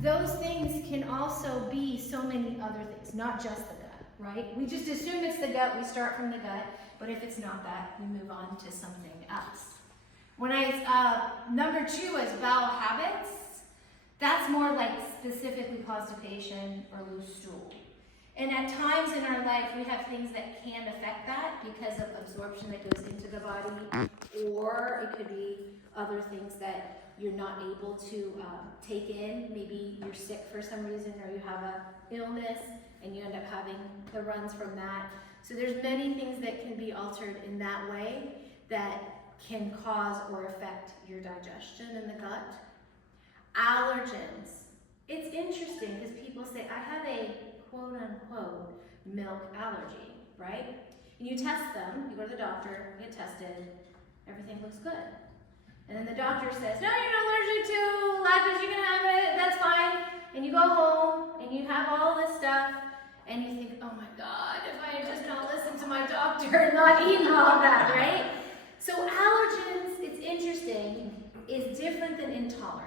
those things can also be so many other things, not just the gut, right? We just assume it's the gut, we start from the gut, but if it's not that, we move on to something else. When number 2 is bowel habits, that's more like specifically constipation or loose stool. And at times in our life, we have things that can affect that because of absorption that goes into the body, or it could be other things that you're not able to take in. Maybe you're sick for some reason, or you have an illness and you end up having the runs from that. So there's many things that can be altered in that way that can cause or affect your digestion in the gut. Allergens. It's interesting because people say, I have a quote-unquote milk allergy, right? And you test them, you go to the doctor, you get tested, everything looks good. And then the doctor says, no, you're not allergic to lactose, you can have it, that's fine. And you go home and you have all this stuff and you think, oh my God, if I had just not listened to my doctor and not eaten all that, right? So allergens, it's interesting, is different than intolerance.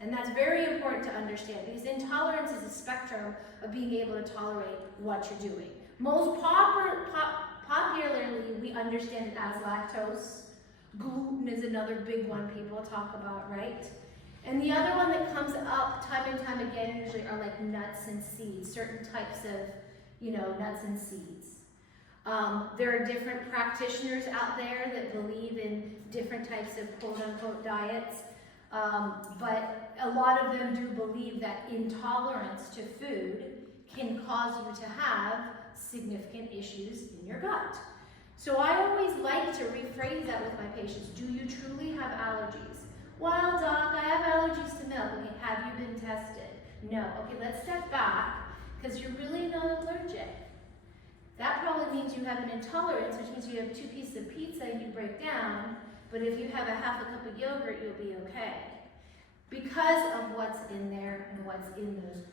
And that's very important to understand because intolerance is a spectrum of being able to tolerate what you're doing. Most popularly, we understand it as lactose. Gluten is another big one people talk about, right? And the other one that comes up time and time again usually are like nuts and seeds, certain types of, nuts and seeds. There are different practitioners out there that believe in different types of quote-unquote diets. But a lot of them do believe that intolerance to food can cause you to have significant issues in your gut. So I always like to rephrase that with my patients. Do you truly have allergies? Well, doc, I have allergies to milk. Okay, have you been tested? No. Okay, let's step back because you're really not allergic. That probably means you have an intolerance, which means you have 2 pieces of pizza and you break down. But if you have a half a cup of yogurt, you'll be okay. Because of what's in there and what's in those,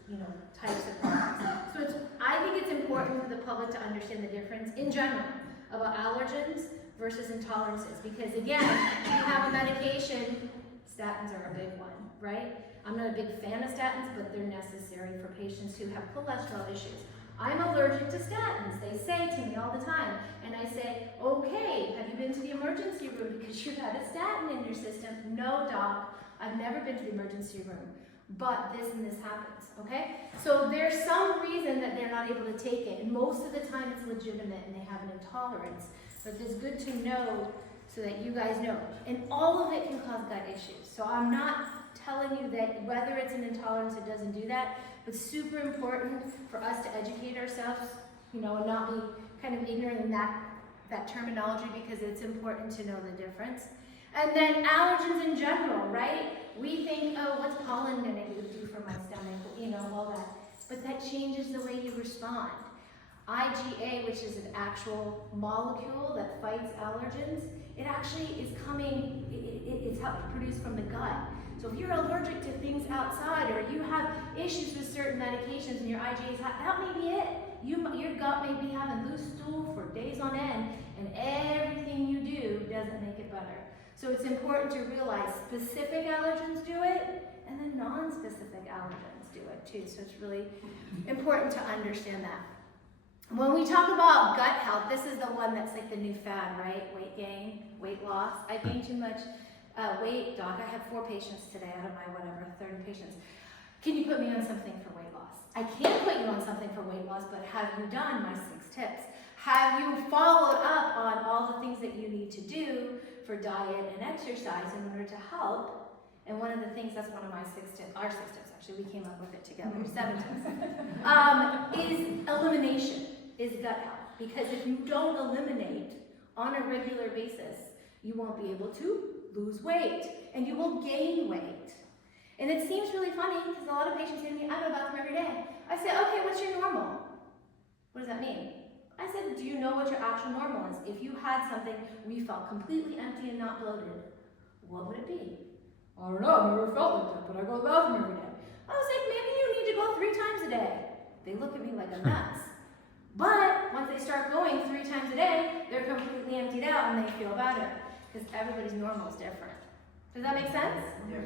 types of products. So I think it's important for the public to understand the difference in general about allergens versus intolerances. Because again, you have a medication, statins are a big one, right? I'm not a big fan of statins, but they're necessary for patients who have cholesterol issues. I'm allergic to statins, they say to me all the time. And I say, okay, have you been to the emergency room because you've had a statin in your system? No, doc, I've never been to the emergency room, but this and this happens, okay? So there's some reason that they're not able to take it, and most of the time it's legitimate and they have an intolerance, but it's good to know so that you guys know. And all of it can cause gut issues. So I'm not telling you that whether it's an intolerance, it doesn't do that, but super important for us to educate ourselves, and not be kind of ignorant in that terminology because it's important to know the difference. And then allergens in general, right? We think, oh, what's pollen going to do for my stomach, all that. But that changes the way you respond. IgA, which is an actual molecule that fights allergens, it actually is it's produced from the gut. So if you're allergic to things outside or you have issues with certain medications and your IgA is high, that may be it. Your gut may be having loose stool for days on end and everything you do doesn't make it better. So it's important to realize specific allergens do it and then non-specific allergens do it too. So it's really important to understand that. When we talk about gut health, this is the one that's like the new fad, right? Weight gain, weight loss. I gained too much weight, doc. I have 4 patients today out of my 30 patients. Can you put me on something for weight loss? I can put you on something for weight loss, but have you done my 6 tips? Have you followed up on all the things that you need to do for diet and exercise in order to help? And one of the things, that's one of my 6 tips, our 6 tips actually, we came up with it together, 7 tips, is elimination, is gut health. Because if you don't eliminate on a regular basis, you won't be able to lose weight and you will gain weight. And it seems really funny because a lot of patients say to me, I go to the bathroom every day. I say, okay, what's your normal? What does that mean? I said, do you know what your actual normal is? If you had something where you felt completely empty and not bloated, what would it be? I don't know, I've never felt like that, but I go to the bathroom every day. I was like, maybe you need to go 3 times a day. They look at me like I'm nuts. But once they start going 3 times a day, they're completely emptied out and they feel better because everybody's normal is different. Does that make sense? Yeah.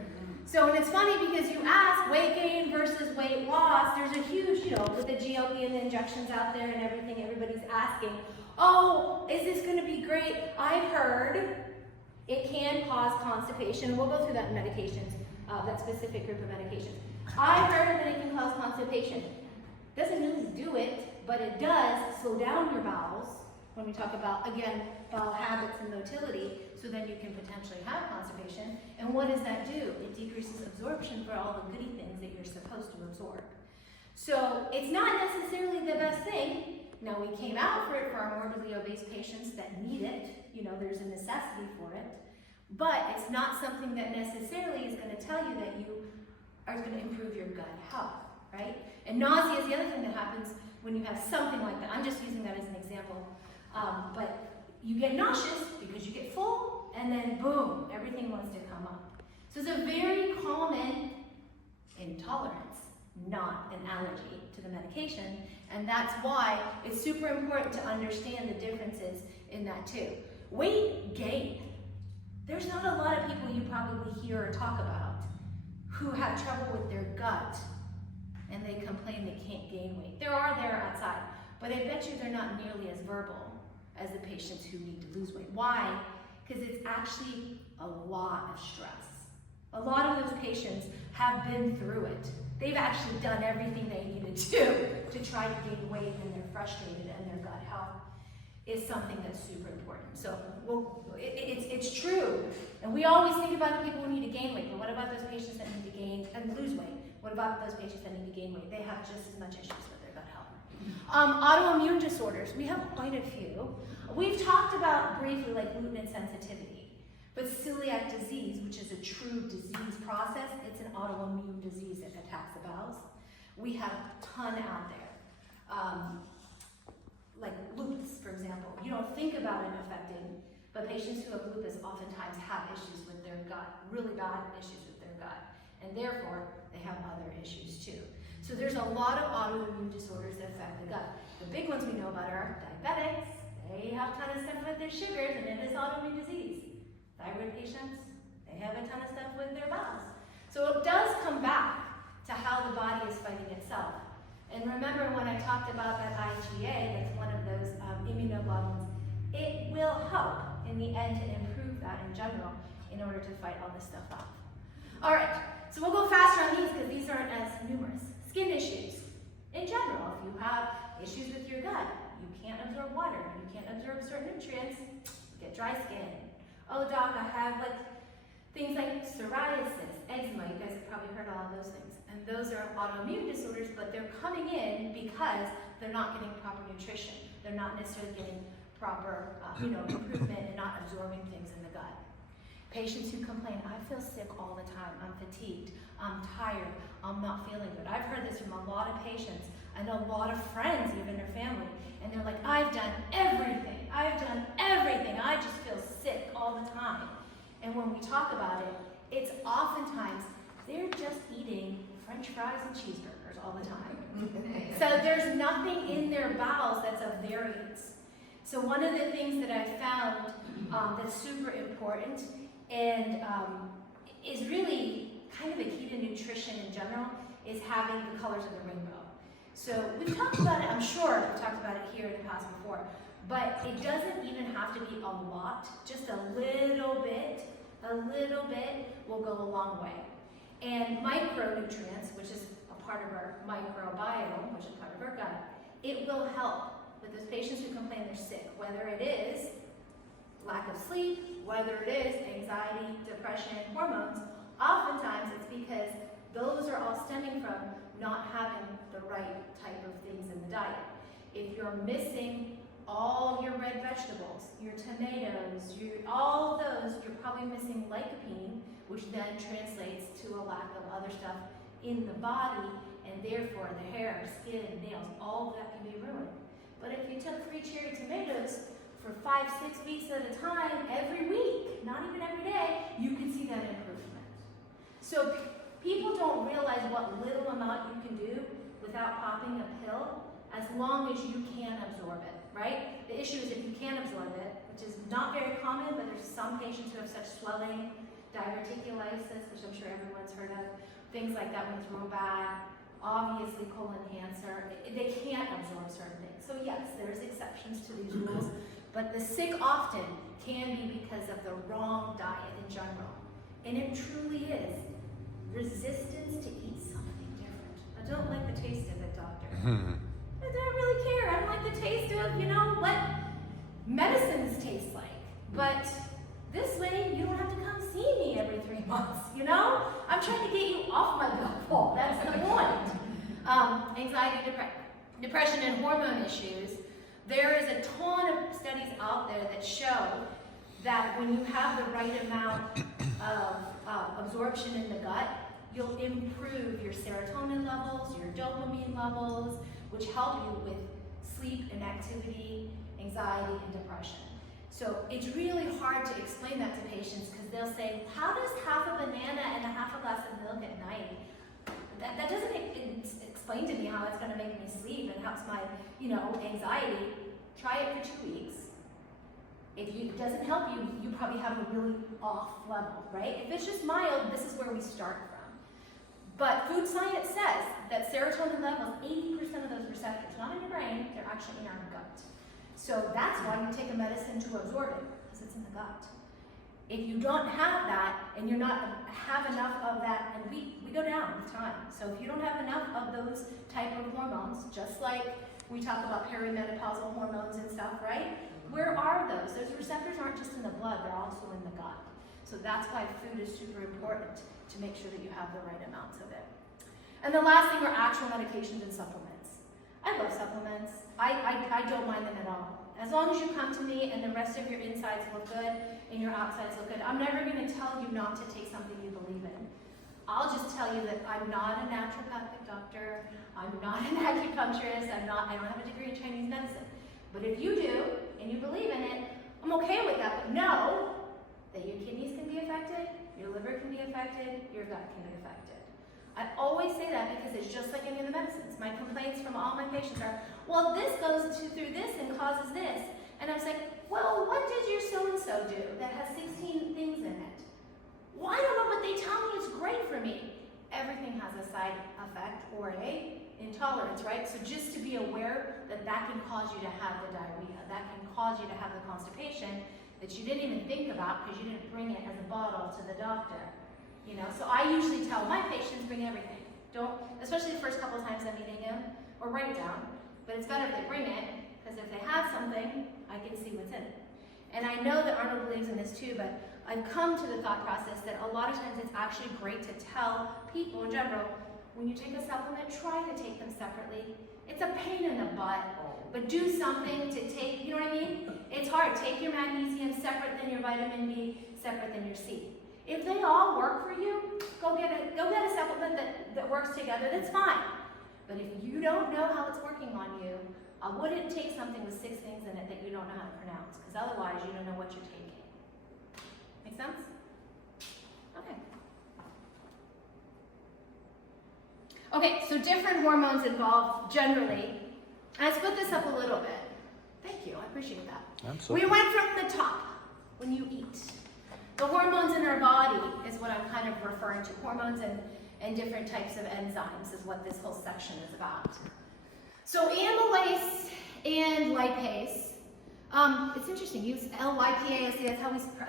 So, and it's funny because you ask weight gain versus weight loss, there's a huge, with the GLP and the injections out there and everything, everybody's asking, oh, is this going to be great? I've heard it can cause constipation. We'll go through that in medications, that specific group of medications. I've heard that it can cause constipation. Doesn't really do it, but it does slow down your bowels when we talk about, again, bowel habits and motility, so then you can potentially have constipation. And what does that do? It decreases absorption for all the goody things that you're supposed to absorb. So it's not necessarily the best thing. Now, we came out for it for our morbidly obese patients that need it. There's a necessity for it. But it's not something that necessarily is going to tell you that you are going to improve your gut health, right? And nausea is the other thing that happens when you have something like that. I'm just using that as an example. But you get nauseous because you get full, and then boom, everything wants to come up. So it's a very common intolerance, not an allergy to the medication. And that's why it's super important to understand the differences in that too. Weight gain. There's not a lot of people you probably hear or talk about who have trouble with their gut and they complain they can't gain weight. There outside, but I bet you they're not nearly as verbal as the patients who need to lose weight. Why? Because it's actually a lot of stress. A lot of those patients have been through it. They've actually done everything they needed to try to gain weight, and they're frustrated, and their gut health is something that's super important. So, it's true. And we always think about the people who need to gain weight, but what about those patients that need to gain and lose weight? What about those patients that need to gain weight? They have just as much issues with their gut health. Autoimmune disorders, we have quite a few. We've talked about briefly like gluten sensitivity, but celiac disease, which is a true disease process, it's an autoimmune disease that attacks the bowels. We have a ton out there. Like lupus, for example. You don't think about it affecting, but patients who have lupus oftentimes have issues with their gut, really bad issues with their gut, and therefore they have other issues too. So there's a lot of autoimmune disorders that affect the gut. The big ones we know about are diabetics. They have a ton of stuff with their sugars, and it is autoimmune disease. Thyroid patients, they have a ton of stuff with their bowels. So it does come back to how the body is fighting itself. And remember when I talked about that IgA, that's one of those immunoglobulins, it will help in the end to improve that in general in order to fight all this stuff off. All right, so we'll go faster on these because these aren't as numerous. Skin issues. In general, if you have issues with your gut, you can't absorb water, you can't absorb certain nutrients, you get dry skin. Oh doc, I have things like psoriasis, eczema, you guys have probably heard all of those things. And those are autoimmune disorders, but they're coming in because they're not getting proper nutrition. They're not necessarily getting proper improvement and not absorbing things in the gut. Patients who complain, I feel sick all the time, I'm fatigued, I'm tired, I'm not feeling good. I've heard this from a lot of patients and a lot of friends, even their family, and they're like, I've done everything, I just feel sick all the time. And when we talk about it, it's oftentimes they're just eating French fries and cheeseburgers all the time. So there's nothing in their bowels that's a variance. So one of the things that I found that's super important and is really kind of a key to nutrition in general is having the colors of the rainbow. So we've talked about it, I'm sure we've talked about it here in the past before, but it doesn't even have to be a lot, just a little bit will go a long way. And micronutrients, which is a part of our microbiome, which is part of our gut, it will help with those patients who complain they're sick, whether it is lack of sleep, whether it is anxiety, depression, hormones. Oftentimes it's because those are all stemming from not having the right type of things in the diet. If you're missing all your red vegetables, your tomatoes, all those, you're probably missing lycopene, which then translates to a lack of other stuff in the body, and therefore the hair, skin, nails, all of that can be ruined. But if you took 3 cherry tomatoes for 5-6 weeks at a time, every week, not even every day, you can see that improvement. So people don't realize what little amount you can do without popping a pill, as long as you can absorb it, right? The issue is if you can't absorb it, which is not very common, but there's some patients who have such swelling diverticulitis, which I'm sure everyone's heard of, things like that when it's real bad, obviously colon cancer, they can't absorb certain things. So yes, there's exceptions to these rules, but the sick often can be because of the wrong diet in general. And it truly is resistance to eat something different. I don't like the taste of it, doctor. I don't really care. I don't like the taste of, you know, what medicines taste like. But this way, you don't have to come see me every 3 months, you know? I'm trying to get you off my bill. That's the point. Anxiety, depression, and hormone issues. There is a ton of studies out there that show that when you have the right amount of absorption in the gut, you'll improve your serotonin levels, your dopamine levels, which help you with sleep and activity, anxiety, and depression. So it's really hard to explain that to patients because they'll say, how does half a banana and a half a glass of milk at night, that doesn't explain to me how it's going to make me sleep and helps my, you know, anxiety. Try it for 2 weeks. If it doesn't help you, you probably have a really off level, right? If it's just mild, this is where we start from. But food science says that serotonin levels, 80% of those receptors, not in your brain, they're actually in our gut. So that's why you take a medicine to absorb it, because it's in the gut. If you don't have that, and you're not have enough of that, and we go down with time. So if you don't have enough of those type of hormones, just like we talk about perimenopausal hormones and stuff, right? Where are those? Those receptors aren't just in the blood, they're also in the gut. So that's why food is super important, to make sure that you have the right amounts of it. And the last thing are actual medications and supplements. I love supplements. I don't mind them at all. As long as you come to me and the rest of your insides look good and your outsides look good, I'm never going to tell you not to take something you believe in. I'll just tell you that I'm not a naturopathic doctor, I'm not an acupuncturist, I don't have a degree in Chinese medicine. But if you do, and you believe in it, I'm okay with that, but know that your kidneys can be affected, your liver can be affected, your gut can be affected. I always say that because it's just like any of the medicines. My complaints from all my patients are, well, this goes through this and causes this. And I was like, well, what did your so-and-so do that has 16 things in it? Well, I don't know, but they tell me it's great for me. Everything has a side effect or a intolerance, right? So just to be aware that that can cause you to have the diarrhea, that can cause you to have the constipation that you didn't even think about because you didn't bring it as a bottle to the doctor. You know, so I usually tell my patients, bring everything. Don't, especially the first couple of times I'm meeting them, or write it down. But it's better if they bring it, because if they have something, I can see what's in it. And I know that Arnold believes in this too, but I've come to the thought process that a lot of times it's actually great to tell people in general, when you take a supplement, try to take them separately. It's a pain in the butt, but do something to take, you know what I mean? It's hard. Take your magnesium separate than your vitamin B, separate than your C. If they all work for you, go get a supplement that works together, that's fine. But if you don't know how it's working on you, I wouldn't take something with 6 things in it that you don't know how to pronounce, because otherwise you don't know what you're taking. Make sense? Okay. Okay, so different hormones involved generally. I split this up a little bit. Thank you, I appreciate that. Absolutely. We went from the top, when you eat. The hormones in our body is what I'm kind of referring to. Hormones and different types of enzymes is what this whole section is about. So amylase and lipase. It's interesting. Use L-Y-P-A-S-E.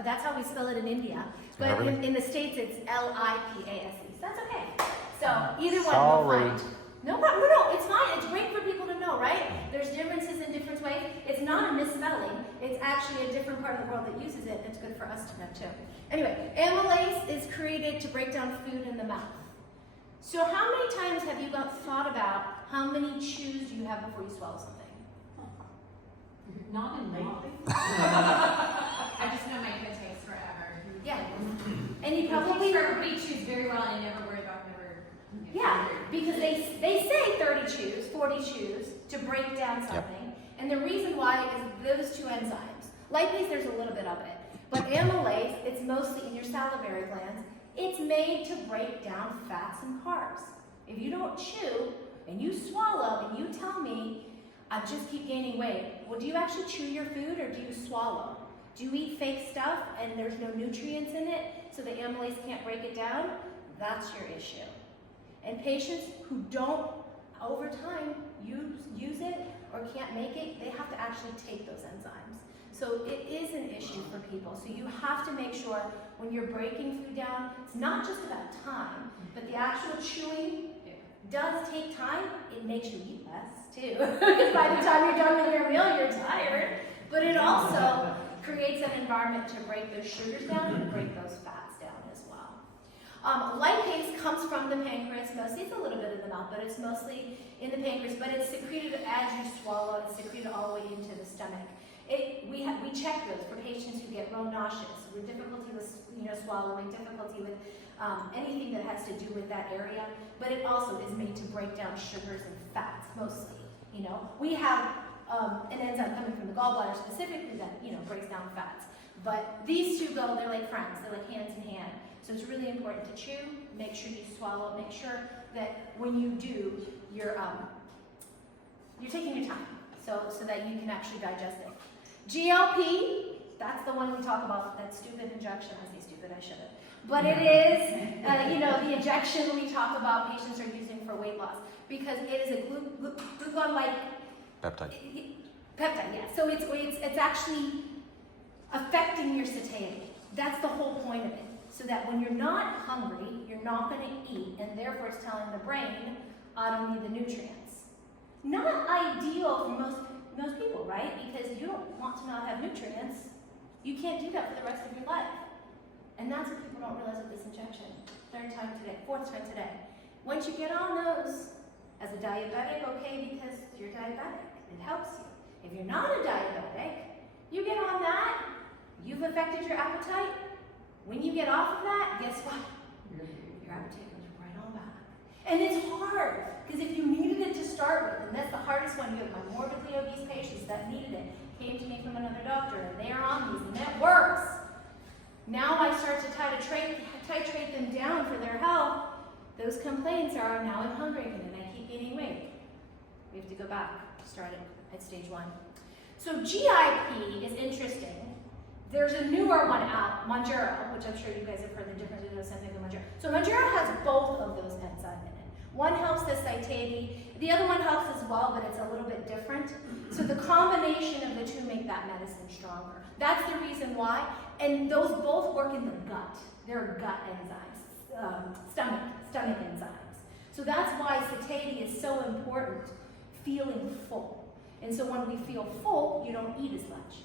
That's how we spell it in India. But in the States, it's L-I-P-A-S-E. So that's okay. So either one will find. No problem. No, it's fine. It's great for people to know, right? There's differences in different ways. It's not a misspelling. It's actually a different part of the world that uses it. It's good for us to know too. Anyway, amylase is created to break down food in the mouth. So how many times have you thought about how many chews you have before you swallow something? Not in lately. I just know my kid takes forever. Yeah. And you probably he chews very well and never worry about never. Yeah, because they say 30 chews, 40 chews to break down something. Yep. And the reason why is those 2 enzymes. Lipase, there's a little bit of it. But amylase, it's mostly in your salivary glands. It's made to break down fats and carbs. If you don't chew and you swallow and you tell me, I just keep gaining weight, well, do you actually chew your food or do you swallow? Do you eat fake stuff and there's no nutrients in it, so the amylase can't break it down? That's your issue. And patients who don't, over time, use it or can't make it, they have to actually take those enzymes. So it is an issue for people. So you have to make sure when you're breaking food down, it's not just about time, but the actual chewing does take time. It makes you eat less too, because by the time you're done with your meal, you're tired. But it also creates an environment to break those sugars down and break those fats down as well. Lipase comes from the pancreas mostly. It's a little bit in the mouth, but it's mostly in the pancreas. But it's secreted as you swallow. It's secreted all the way into the stomach. We check those for patients who get real nauseous, with difficulty with swallowing, difficulty with anything that has to do with that area. But it also is made to break down sugars and fats mostly. We have an enzyme coming from the gallbladder specifically that breaks down fats. But these two go, they're like friends, they're like hands in hand. So it's really important to chew, make sure you swallow, make sure that when you do, you're taking your time so that you can actually digest it. GLP, that's the one we talk about, that stupid injection. I say stupid, I shouldn't. But it is, the injection we talk about patients are using for weight loss because it is a glucagon-like Peptide. Peptide, yeah. So it's actually affecting your satiety. That's the whole point of it. So that when you're not hungry, you're not going to eat, and therefore it's telling the brain, I don't need the nutrients. Not ideal for most people, right? Because you don't want to not have nutrients. You can't do that for the rest of your life. And that's what people don't realize with this injection. Fourth time today. Once you get on those, as a diabetic, okay, because you're diabetic, it helps you. If you're not a diabetic, you get on that, you've affected your appetite. When you get off of that, guess what? Your appetite goes right on back. And it's hard, because if you needed it to start with, and that's the hardest one, you have my morbidly obese patients that needed it, came to me from another doctor, and they are on these, and it works. Now I start to titrate them down for their health. Those complaints are, now I'm hungry again, and I keep gaining weight. We have to go back, start at stage 1. So GIP is interesting. There's a newer one out, Mounjaro, which I'm sure you guys have heard the difference between Ozempic and Mounjaro. So Mounjaro has both of those enzymes in it. One helps the satiety, the other one helps as well, but it's a little bit different. So the combination of the two make that medicine stronger. That's the reason why. And those both work in the gut. They're gut enzymes, stomach enzymes. So that's why satiety is so important, feeling full. And so when we feel full, you don't eat as much.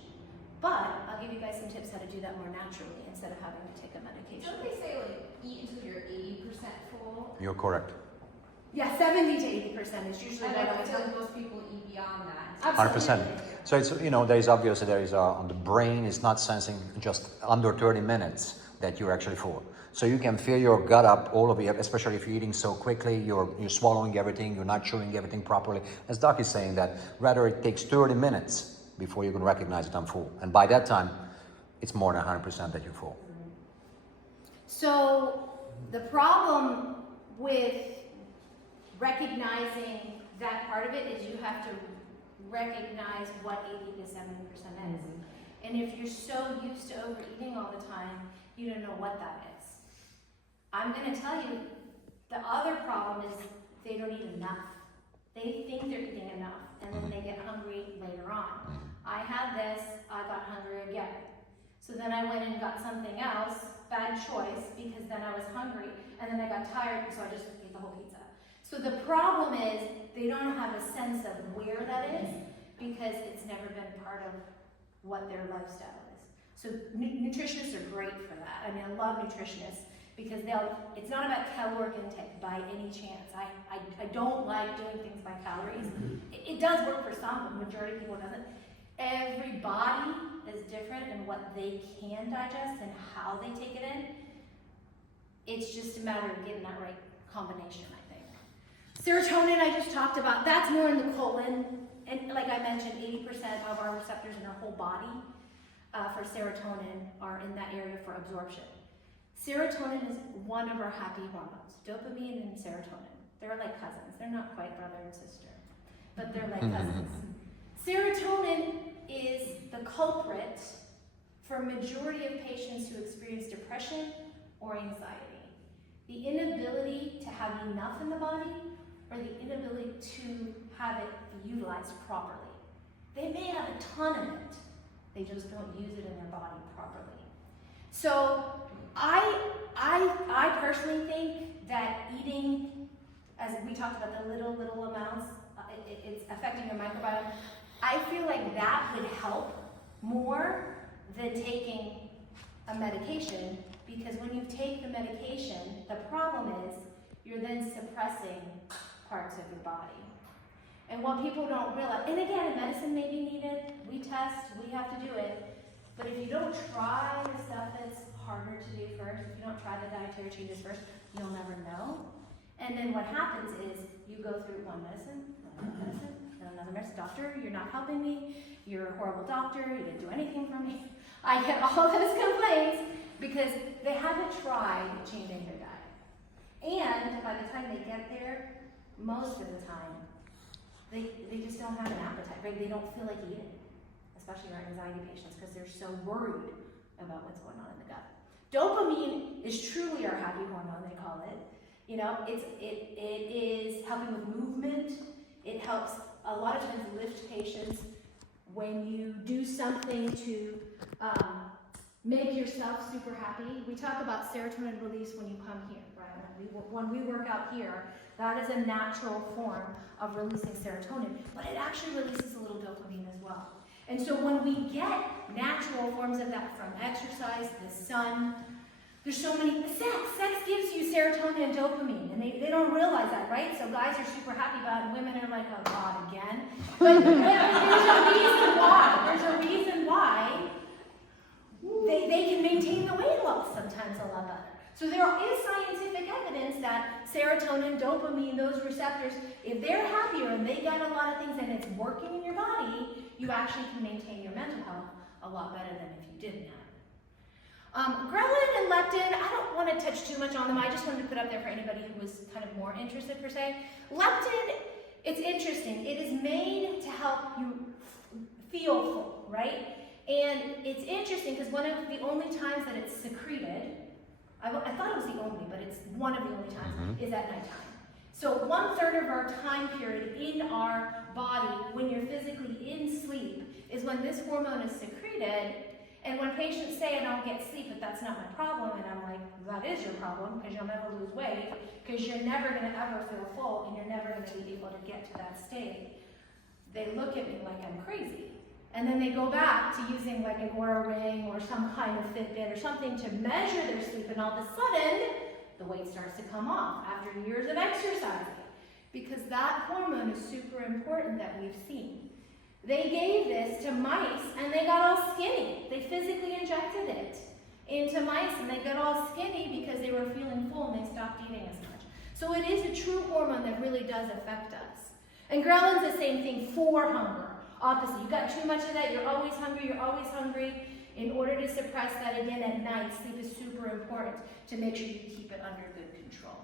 But I'll give you guys some tips how to do that more naturally instead of having to take a medication. Don't they say eat until you're 80% full? You're correct. Yeah, 70 to 80% is usually what I I feel tell. like most people eat beyond that. 100%. So it's, there is obviously, on the brain is not sensing just under 30 minutes that you're actually full. So you can fill your gut up, all of it, especially if you're eating so quickly, you're swallowing everything, you're not chewing everything properly. As Doc is saying that, rather it takes 30 minutes before you can recognize that I'm full. And by that time, it's more than 100% that you're full. So the problem with recognizing that part of it is you have to recognize what 80 to 70% is. And if you're so used to overeating all the time, you don't know what that is. I'm going to tell you, the other problem is they don't eat enough. They think they're eating enough, and then they get hungry later on. I had this, I got hungry again. So then I went and got something else, bad choice, because then I was hungry, and then I got tired, so I just ate the whole pizza. So the problem is, they don't have a sense of where that is, because it's never been part of what their lifestyle is. So nutritionists are great for that. I mean, I love nutritionists, because it's not about caloric intake by any chance. I don't like doing things by calories. It does work for some, but the majority of people doesn't. Every body is different in what they can digest and how they take it in. It's just a matter of getting that right combination, I think. Serotonin, I just talked about, that's more in the colon. And like I mentioned, 80% of our receptors in our whole body for serotonin are in that area for absorption. Serotonin is one of our happy hormones. Dopamine and serotonin. They're like cousins. They're not quite brother and sister, but they're like cousins. Serotonin is the culprit for a majority of patients who experience depression or anxiety. The inability to have enough in the body or the inability to have it be utilized properly. They may have a ton of it, they just don't use it in their body properly. So I personally think that eating, as we talked about, the little amounts, it's affecting your microbiome. I feel like that would help more than taking a medication, because when you take the medication, the problem is you're then suppressing parts of your body. And what people don't realize, and again, medicine may be needed, we test, we have to do it, but if you don't try the stuff that's harder to do first, if you don't try the dietary changes first, you'll never know. And then what happens is you go through one medicine, another medicine. Doctor, you're not helping me. You're a horrible doctor. You didn't do anything for me. I get all those complaints because they haven't tried changing their diet. And by the time they get there, most of the time, they just don't have an appetite, right? They don't feel like eating, especially our anxiety patients, because they're so worried about what's going on in the gut. Dopamine is truly our happy hormone, they call it. You know, it is helping with movement. It helps a lot of times lift patients when you do something to make yourself super happy. We talk about serotonin release when you come here, right? When we work out here, that is a natural form of releasing serotonin, but it actually releases a little dopamine as well. And so when we get natural forms of that from exercise, the sun, there's so many, sex gives you serotonin and dopamine, and they don't realize that, right? So guys are super happy about it, and women are like, oh God, again. But there's a reason why they can maintain the weight loss sometimes a lot better. So there is scientific evidence that serotonin, dopamine, those receptors, if they're happier and they get a lot of things and it's working in your body, you actually can maintain your mental health a lot better than if you didn't have it. Ghrelin and leptin, I don't want to touch too much on them. I just wanted to put up there for anybody who was kind of more interested per se. Leptin, it's interesting. It is made to help you feel full, right? And it's interesting because one of the only times that it's secreted, I thought it was the only, but it's one of the only times, is at nighttime. So 1/3 of our time period in our body when you're physically in sleep is when this hormone is secreted. And when patients say I don't get sleep, but that's not my problem, and I'm like, that is your problem, because you'll never lose weight, because you're never going to ever feel full, and you're never going to be able to get to that state. They look at me like I'm crazy. And then they go back to using like an Oura Ring or some kind of Fitbit or something to measure their sleep, and all of a sudden, the weight starts to come off after years of exercising. Because that hormone is super important that we've seen. They gave this to mice and they got all skinny. They physically injected it into mice and they got all skinny because they were feeling full and they stopped eating as much. So it is a true hormone that really does affect us. And ghrelin's the same thing for hunger. Opposite. You got too much of that, you're always hungry, you're always hungry. In order to suppress that again at night, sleep is super important to make sure you keep it under good control.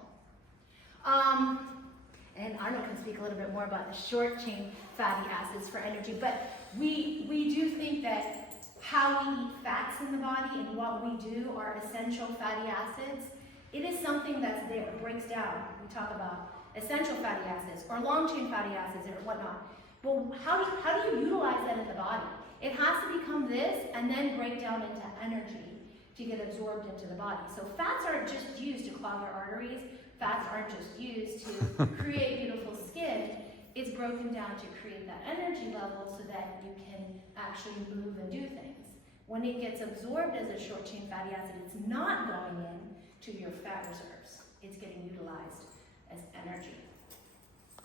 And Arnold can speak a little bit more about the short chain fatty acids for energy, but we do think that how we eat fats in the body and what we do are essential fatty acids. It is something that's there, it breaks down. We talk about essential fatty acids or long chain fatty acids or whatnot. But how do you utilize that in the body? It has to become this and then break down into energy to get absorbed into the body. So fats aren't just used to clog our arteries. Fats aren't just used to create beautiful skin. It's broken down to create that energy level so that you can actually move and do things. When it gets absorbed as a short chain fatty acid, it's not going in to your fat reserves. It's getting utilized as energy.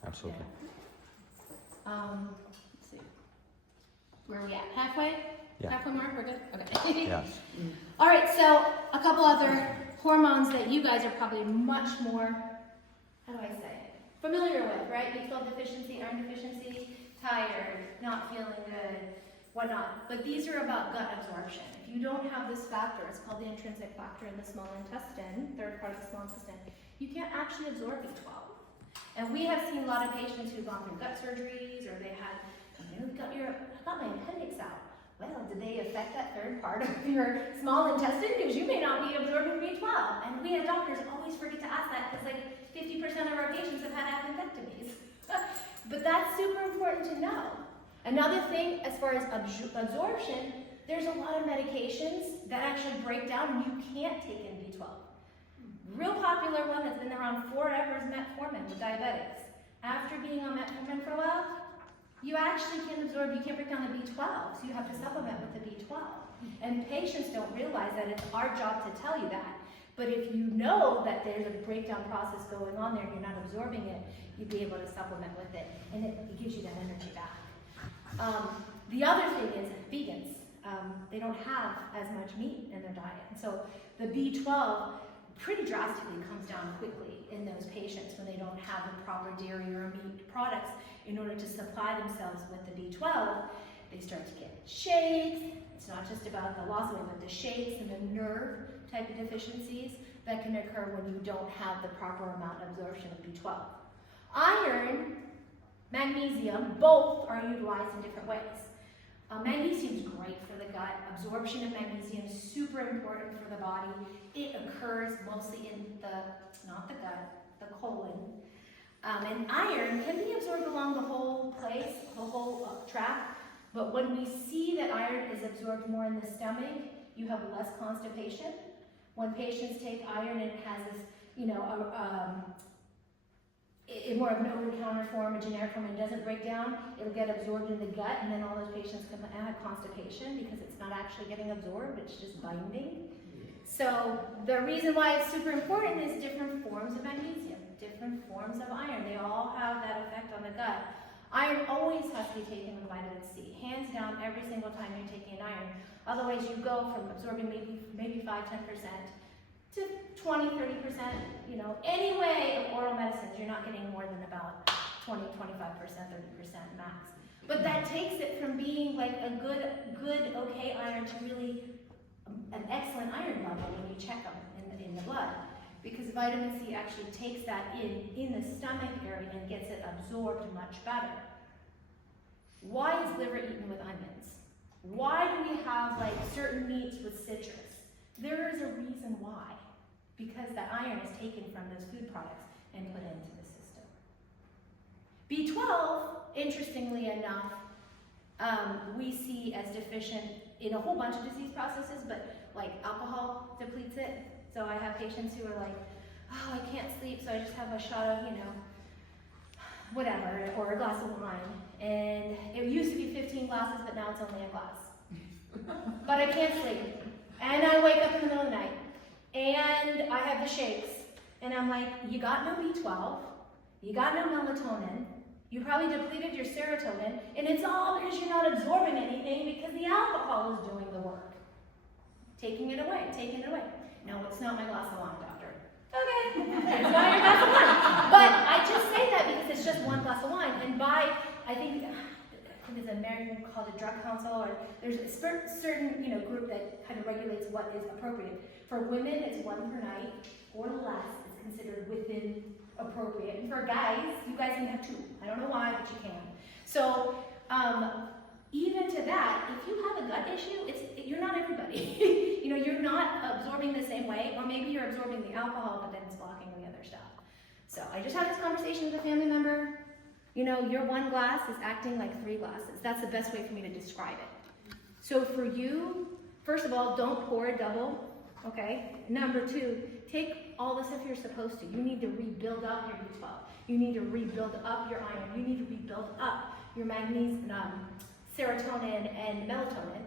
Absolutely. Yeah. Let's see. Where are we at? Halfway? Yeah. Halfway mark? We're good? Okay. Yes. All right, so a couple other hormones that you guys are probably much more, how do I say it, familiar with, right? B12 deficiency, iron deficiency, tired, not feeling good, whatnot. But these are about gut absorption. If you don't have this factor, it's called the intrinsic factor in the small intestine, third part of the small intestine, you can't actually absorb B12. And we have seen a lot of patients who've gone through gut surgeries or they had, I got my appendix out. well, do they affect that third part of your small intestine? Because you may not be absorbing B12. And we as doctors always forget to ask that because like 50% of our patients have had appendectomies. But that's super important to know. Another thing, as far as absorption, there's a lot of medications that actually break down and you can't take in B12. Real popular one that's been around forever is metformin with diabetics. After being on metformin for a while, you actually can't absorb, you can't break down the B12, so you have to supplement with the B12. And patients don't realize that it's our job to tell you that. But if you know that there's a breakdown process going on there and you're not absorbing it, you'd be able to supplement with it, and it gives you that energy back. The other thing is vegans. They don't have as much meat in their diet. And so the B12 pretty drastically comes down quickly in those patients when they don't have the proper dairy or meat products in order to supply themselves with the B12. They start to get shakes. It's not just about the loss of it, but the shakes and the nerve type of deficiencies that can occur when you don't have the proper amount of absorption of B12. Iron, magnesium, both are utilized in different ways. Magnesium is great for the gut. Absorption of magnesium is super important for the body. It occurs mostly in not the gut, the colon. And iron can be absorbed along the whole place, the whole tract. But when we see that iron is absorbed more in the stomach, you have less constipation. When patients take iron and it has this, more of an over-the-counter form, a generic form, and doesn't break down, it'll get absorbed in the gut, and then all those patients can have constipation because it's not actually getting absorbed, it's just binding. So the reason why it's super important is different forms of magnesium, different forms of iron. They all have that effect on the gut. Iron always has to be taken with vitamin C, hands down, every single time you're taking an iron. Otherwise, you go from absorbing maybe 5-10% to 20-30%. Any way of oral medicines, you're not getting more than about 20-25%, 30% max. But that takes it from being like a good, okay iron to really an excellent iron level when you check them in the blood. Because vitamin C actually takes that in the stomach area and gets it absorbed much better. Why is liver eaten with onions? Why do we have like certain meats with citrus? There is a reason why. Because that iron is taken from those food products and put into the system. B12, interestingly enough, we see as deficient in a whole bunch of disease processes, but like alcohol depletes it. So I have patients who are like, oh, I can't sleep, so I just have a shot of, whatever, or a glass of wine. And it used to be 15 glasses, but now it's only a glass. But I can't sleep. And I wake up in the middle of the night. And I have the shakes, and I'm like, you got no B12, you got no melatonin, you probably depleted your serotonin, and it's all because you're not absorbing anything because the alcohol is doing the work. Taking it away. No, it's not my glass of wine, doctor. Okay, it's not your glass of wine. But I just say that because it's just one glass of wine, and I think there's an American called a drug council, or there's a certain group that kind of regulates what is appropriate. For women, it's 1 per night or less is considered within appropriate. And for guys, you guys can have 2. I don't know why, but you can. So even to that, if you have a gut issue, you're not everybody. You're not absorbing the same way, or maybe you're absorbing the alcohol, but then it's blocking the other stuff. So I just had this conversation with a family member. Your 1 glass is acting like 3 glasses. That's the best way for me to describe it. So for you, first of all, don't pour a double, okay? Number 2, take all the stuff you're supposed to. You need to rebuild up your B12. You need to rebuild up your iron. You need to rebuild up your magnesium, serotonin, and melatonin.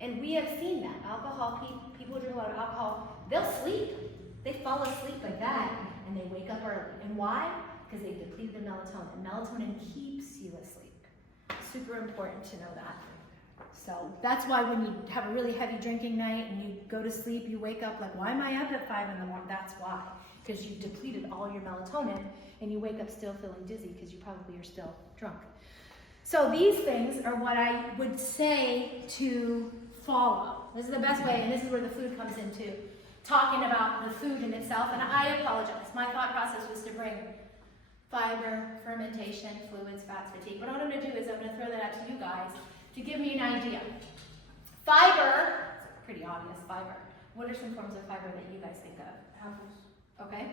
And we have seen that. People who drink a lot of alcohol, they'll sleep. They fall asleep like that, and they wake up early. And why? Because they depleted the melatonin. Melatonin keeps you asleep. Super important to know that. So that's why when you have a really heavy drinking night and you go to sleep, you wake up like, why am I up at 5 in the morning? That's why. Because you depleted all your melatonin and you wake up still feeling dizzy because you probably are still drunk. So these things are what I would say to follow. This is the best way, and this is where the food comes into talking about the food in itself. And I apologize. My thought process was to bring fiber, fermentation, fluids, fats, fatigue. But what I'm going to do is I'm going to throw that out to you guys to give me an idea. Fiber, it's pretty obvious, fiber. What are some forms of fiber that you guys think of? Apples. Okay.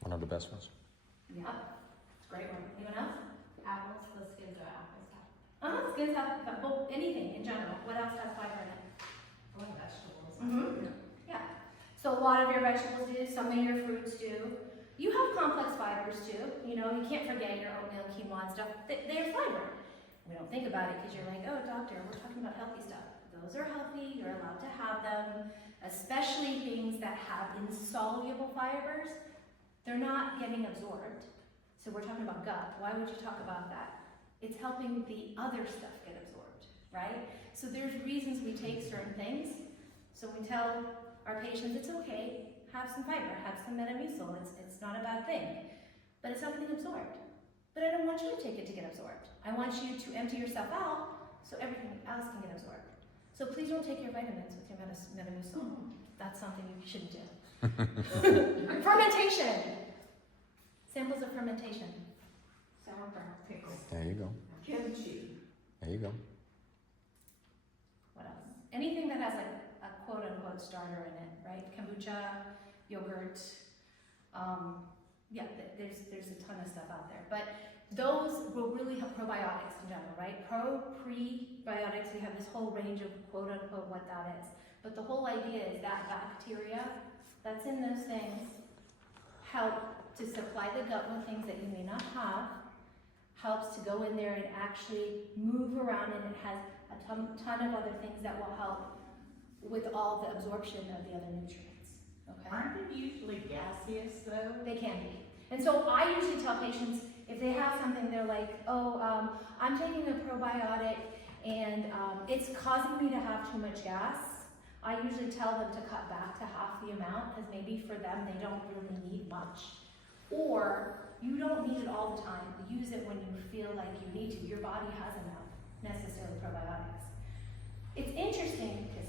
One of the best ones. Yeah. It's a great one. Anyone else? Apples, the skins of apples have. It's good stuff. Well, anything in general. What else has fiber in it? Or vegetables. Mm-hmm. Yeah. So a lot of your vegetables do, some of your fruits do. You have complex fibers too. You know, you can't forget your oatmeal, quinoa and stuff. They're fiber. We don't think about it because you're like, oh, doctor, we're talking about healthy stuff. Those are healthy. You're allowed to have them, especially things that have insoluble fibers. They're not getting absorbed. So we're talking about gut. Why would you talk about that? It's helping the other stuff get absorbed, right? So there's reasons we take certain things. So we tell our patients it's okay, have some fiber, have some Metamucil. It's not a bad thing, but it's not getting absorbed. But I don't want you to take it to get absorbed. I want you to empty yourself out so everything else can get absorbed. So please don't take your vitamins with your Metamucil. That's something you shouldn't do. Fermentation. Samples of fermentation. Sauerkraut, pickles. There you go. Kimchi. There you go. What else? Anything that has a quote-unquote starter in it, right? Kombucha, yogurt. Yeah, there's a ton of stuff out there. But those will really help probiotics in general, right? Prebiotics, we have this whole range of quote-unquote what that is. But the whole idea is that bacteria that's in those things help to supply the gut with things that you may not have, helps to go in there and actually move around, and it has a ton of other things that will help with all the absorption of the other nutrients. Okay? Aren't they usually gaseous though? They can be. And so I usually tell patients, if they have something, they're like, oh, I'm taking a probiotic and it's causing me to have too much gas. I usually tell them to cut back to half the amount, because maybe for them they don't really need much. Or you don't need it all the time. Use it when you feel like you need to. Your body has enough necessarily probiotics. It's interesting because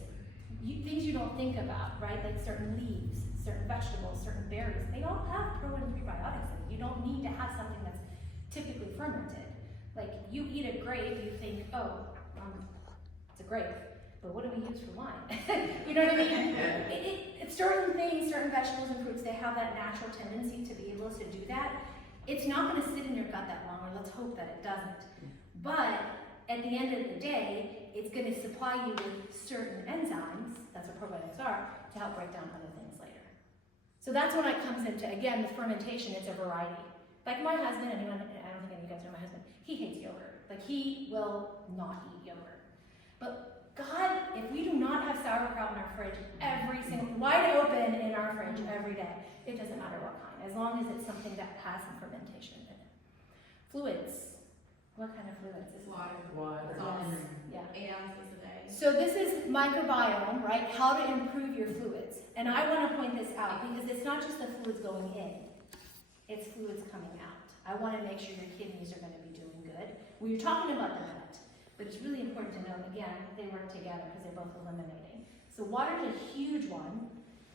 things you don't think about, right? Like certain leaves, certain vegetables, certain berries, they all have pro and prebiotics in it. You don't need to have something that's typically fermented. Like you eat a grape, you think, oh, it's a grape, but what do we use for wine? You know what I mean? It's certain things, certain vegetables and fruits, they have that natural tendency to be able to do that. It's not going to sit in your gut that long, or let's hope that it doesn't. But at the end of the day, it's going to supply you with certain enzymes, that's what probiotics are, to help break down other things later. So that's when it comes into, again, the fermentation, it's a variety. Like my husband, I don't think any of you guys know my husband, he hates yogurt. Like he will not eat yogurt. But God, if we do not have sauerkraut in our fridge wide open in our fridge every day, it doesn't matter what kind, as long as it's something that has some fermentation in it. Fluids. What kind of fluids is it? Water. Water. Yes. Yeah. 8 ounces a day. So this is microbiome, right? How to improve your fluids. And I want to point this out because it's not just the fluids going in, it's fluids coming out. I want to make sure your kidneys are going to be doing good. We're talking about the gut, but it's really important to know, again, they work together because they're both eliminating. So water is a huge one.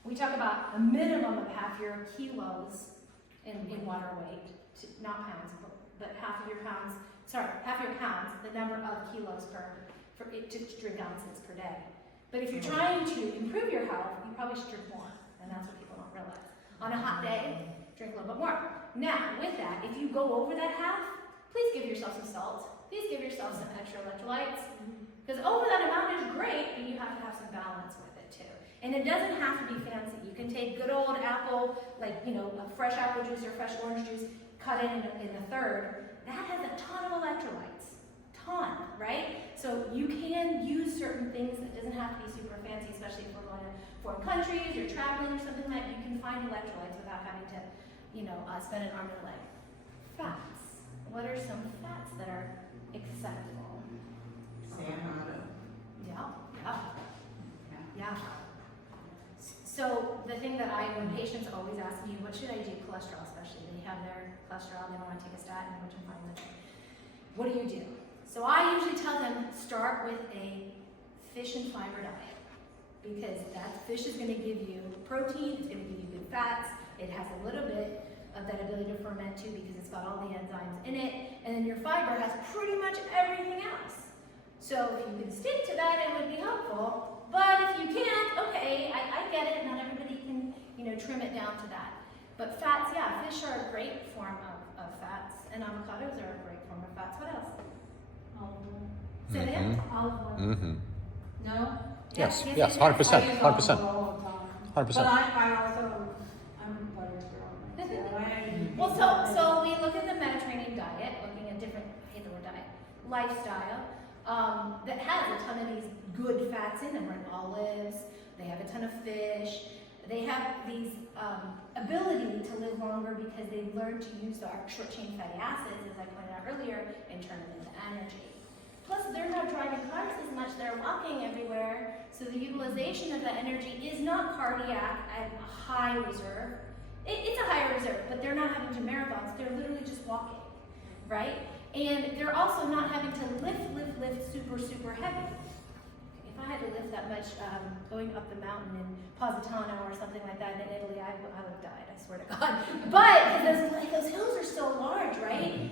We talk about a minimum of half your kilos in water weight, not pounds, but half your pounds, the number of kilos for it to drink ounces per day. But if you're trying to improve your health, you probably should drink more, and that's what people don't realize. On a hot day, drink a little bit more. Now, with that, if you go over that half, please give yourself some salt. Please give yourself some extra electrolytes, because over that amount is great, but you have to have some balance with it too. And it doesn't have to be fancy. You can take good old apple, like, a fresh apple juice or fresh orange juice, cut it in a third. That has a ton of electrolytes. Ton, right? So you can use certain things. That doesn't have to be super fancy, especially if we're going to foreign countries or traveling or something like that. You can find electrolytes without having to, spend an arm and a leg. Fats. What are some fats that are acceptable? Salmon. Yeah. So the thing that when patients always ask me, what should I do, cholesterol especially, they have their cholesterol, they want to take a statin, which I'm fine with. What do you do? So I usually tell them, start with a fish and fiber diet, because that fish is going to give you protein, it's going to give you good fats, it has a little bit of that ability to ferment too, because it's got all the enzymes in it, and then your fiber has pretty much everything else. So if you can stick to that, it would be helpful. But if you can't, okay, I get it. Not everybody can, trim it down to that. But fats, yeah, fish are a great form of fats, and avocados are a great form of fats. What else? Olive oil. Say that again? Olive oil. Mm-hmm. No? Yes, Yes, yes, yes, 100%, I use olive 100%, oil all the time. 100%. But I also, I'm a butter girl. So I- Well, so we look at the Mediterranean diet, looking at different, I hate the word diet, lifestyle, that has a ton of these good fats in them, right? Olives, they have a ton of fish, they have these ability to live longer because they've learned to use our short chain fatty acids, as I pointed out earlier, and turn them into energy. Plus, they're not driving cars as much, they're walking everywhere, so the utilization of that energy is not cardiac at a high reserve. It's a higher reserve, but they're not having to marathons, they're literally just walking, right? And they're also not having to lift super heavy. If I had to lift that much going up the mountain in Positano or something like that in Italy, I would have died, I swear to God. But those hills are so large, right?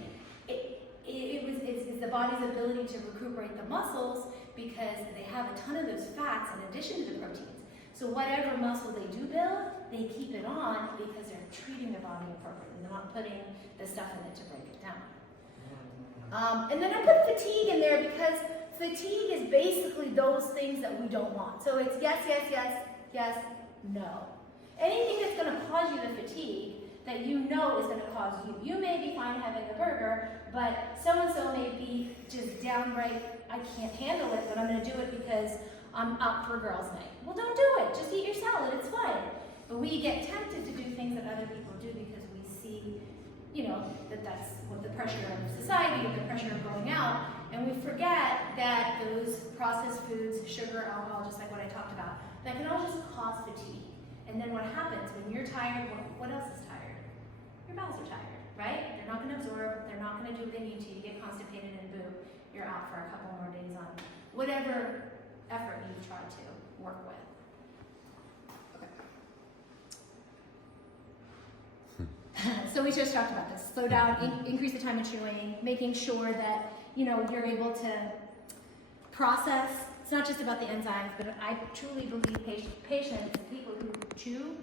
It's the body's ability to recuperate the muscles because they have a ton of those fats in addition to the proteins. So whatever muscle they do build, they keep it on because they're treating their body appropriately. They're not putting the stuff in it to break it down. And then I put fatigue in there because fatigue is basically those things that we don't want. So it's yes, no. Anything that's going to cause you the fatigue that you know is going to cause you. You may be fine having a burger, but so-and-so may be just downright, I can't handle it, but I'm going to do it because I'm up for girls' night. Well, don't do it. Just eat your salad. It's fine. But we get tempted to do things that other people do because we see, that's what the pressure of society, the pressure of going out, and we forget that those processed foods, sugar, alcohol, just like what I talked about, that can all just cause fatigue. And then what happens when you're tired, what else is tired? Your bowels are tired, right? They're not going to absorb, they're not going to do what they need to. You get constipated and boom, you're out for a couple more days on whatever effort you try to work with. So we just talked about this. Slow down, increase the time of chewing, making sure that you're able to process. It's not just about the enzymes, but I truly believe patients, people who chew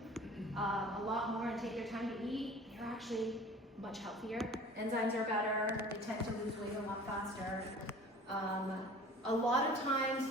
a lot more and take their time to eat, they're actually much healthier. Enzymes are better. They tend to lose weight a lot faster. A lot of times,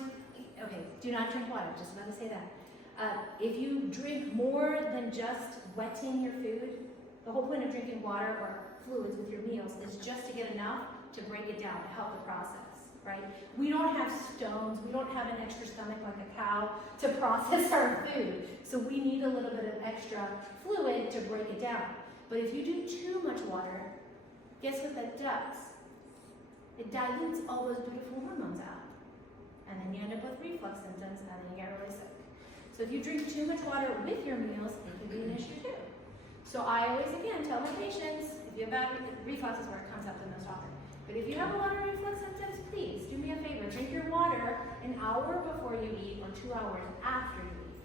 okay, do not drink water. Just about to say that. If you drink more than just wetting your food, the whole point of drinking water or fluids with your meals is just to get enough to break it down, to help the process, right? We don't have stones, we don't have an extra stomach like a cow to process our food. So we need a little bit of extra fluid to break it down. But if you do too much water, guess what that does? It dilutes all those beautiful hormones out. And then you end up with reflux symptoms and then you get really sick. So if you drink too much water with your meals, it can be an issue too. So I always, again, tell my patients, if you have bad reflux is where it comes up the most often. But if you have a lot of reflux symptoms, please do me a favor. Drink your water an hour before you eat or 2 hours after you eat.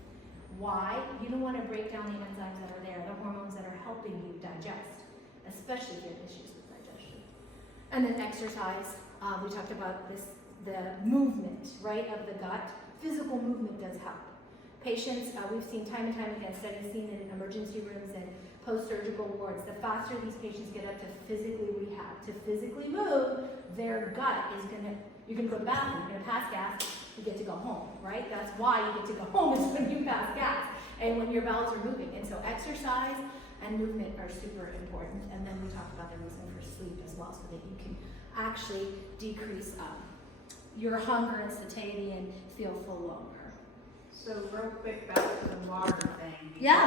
Why? You don't want to break down the enzymes that are there, the hormones that are helping you digest, especially if you have issues with digestion. And then exercise. We talked about this, the movement, right, of the gut. Physical movement does help. Patients, we've seen time and time again, studies seen in emergency rooms and post-surgical wards, the faster these patients get up to physically rehab, to physically move, their gut is you're gonna go to the bathroom, you're gonna pass gas, you get to go home, right? That's why you get to go home is when you pass gas and when your bowels are moving. And so exercise and movement are super important. And then we talked about the reason for sleep as well, so that you can actually decrease your hunger and satiety and feel full longer. So real quick back to the water thing. Yeah.